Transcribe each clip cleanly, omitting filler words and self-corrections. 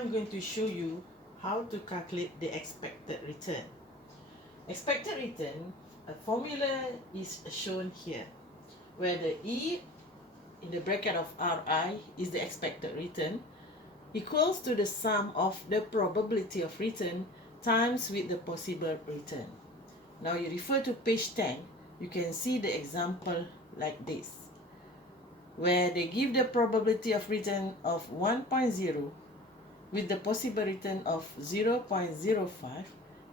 I'm going to show you how to calculate the expected return. Expected return, a formula is shown here, where the E in the bracket of Ri is the expected return, equals to the sum of the probability of return times with the possible return. Now you refer to page 10, you can see the example like this, where they give the probability of return of 1.0 with the possible return of 0.05.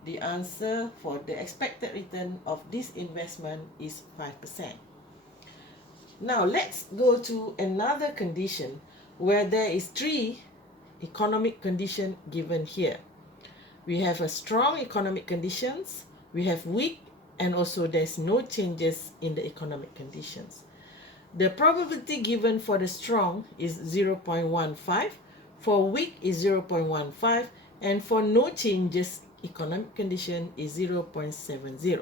The answer for the expected return of this investment is 5%. Now let's go to another condition where there is 3 economic conditions given here. We have a strong economic conditions, we have weak, and also there's no changes in the economic conditions. The probability given for the strong is 0.15, for weak is 0.15, and for no changes economic condition is 0.70.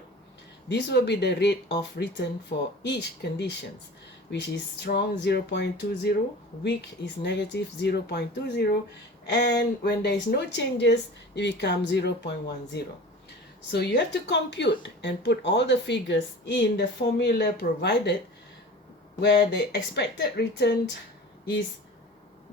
This will be the rate of return for each conditions, which is strong 0.20, weak is negative 0.20, and when there is no changes, it becomes 0.10. So you have to compute and put all the figures in the formula provided, where the expected return is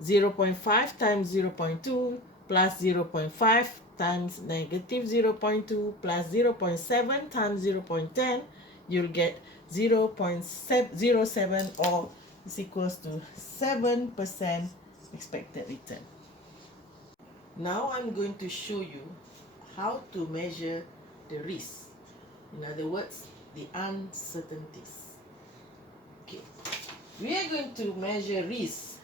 0.5 times 0.2 plus 0.5 times negative 0.2 plus 0.7 times 0.10, you'll get 0.07, or is equals to 7% expected return. Now I'm going to show you how to measure the risk. In other words, the uncertainties. Okay. We are going to measure risk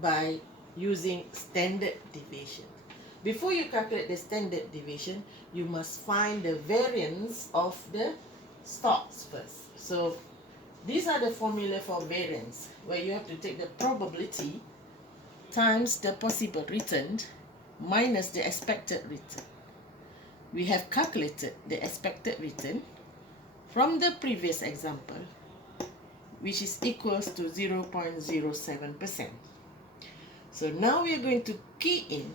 by using standard deviation. Before you calculate the standard deviation, you must find the variance of the stocks first. So these are the formula for variance, where you have to take the probability times the possible return minus the expected return. We have calculated the expected return from the previous example, which is equals to 0.07%. So now we are going to key in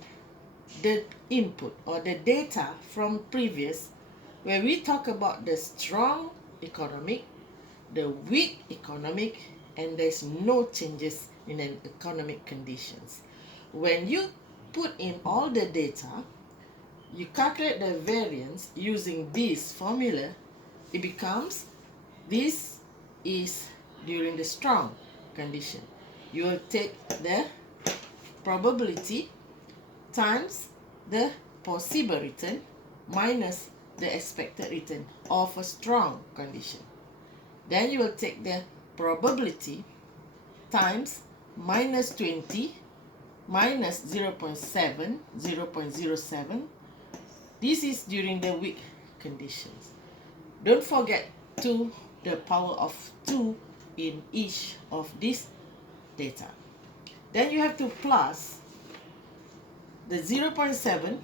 the input or the data from previous, where we talk about the strong economic, the weak economic, and there's no changes in an economic conditions. When you put in all the data, you calculate the variance using this formula, it becomes, this is during the strong condition. You will take the probability times the possible return minus the expected return of a strong condition. Then you will take the probability times minus 20 minus 0.07. This is during the weak conditions. Don't forget to the power of 2 in each of these data. Then you have to plus the 0.7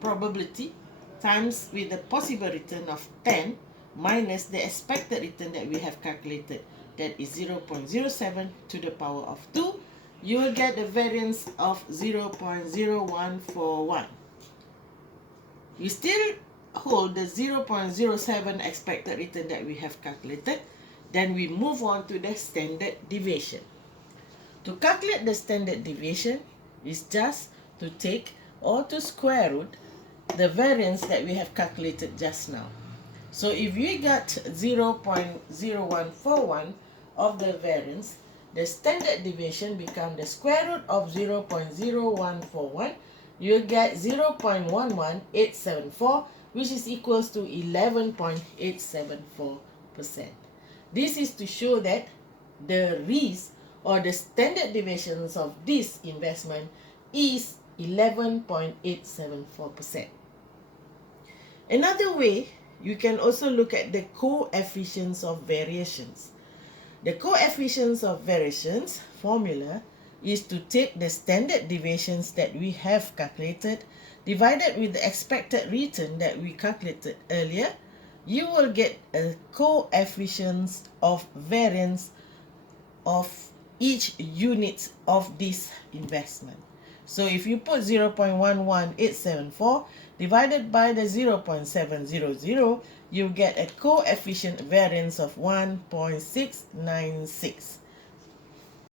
probability times with the possible return of 10 minus the expected return that we have calculated, that is 0.07 to the power of 2. You will get the variance of 0.0141. You still hold the 0.07 expected return that we have calculated. Then we move on to the standard deviation. To calculate the standard deviation is just to take or to square root the variance that we have calculated just now. So if we got 0.0141 of the variance, the standard deviation becomes the square root of 0.0141. You'll get 0.11874, which is equals to 11.874%. This is to show that the risk or the standard deviations of this investment is 11.874%. Another way, you can also look at the coefficients of variations. The coefficients of variations formula is to take the standard deviations that we have calculated divided with the expected return that we calculated earlier. You will get a coefficients of variance of each unit of this investment. So if you put 0.11874 divided by the 0.700, you get a coefficient variance of 1.696.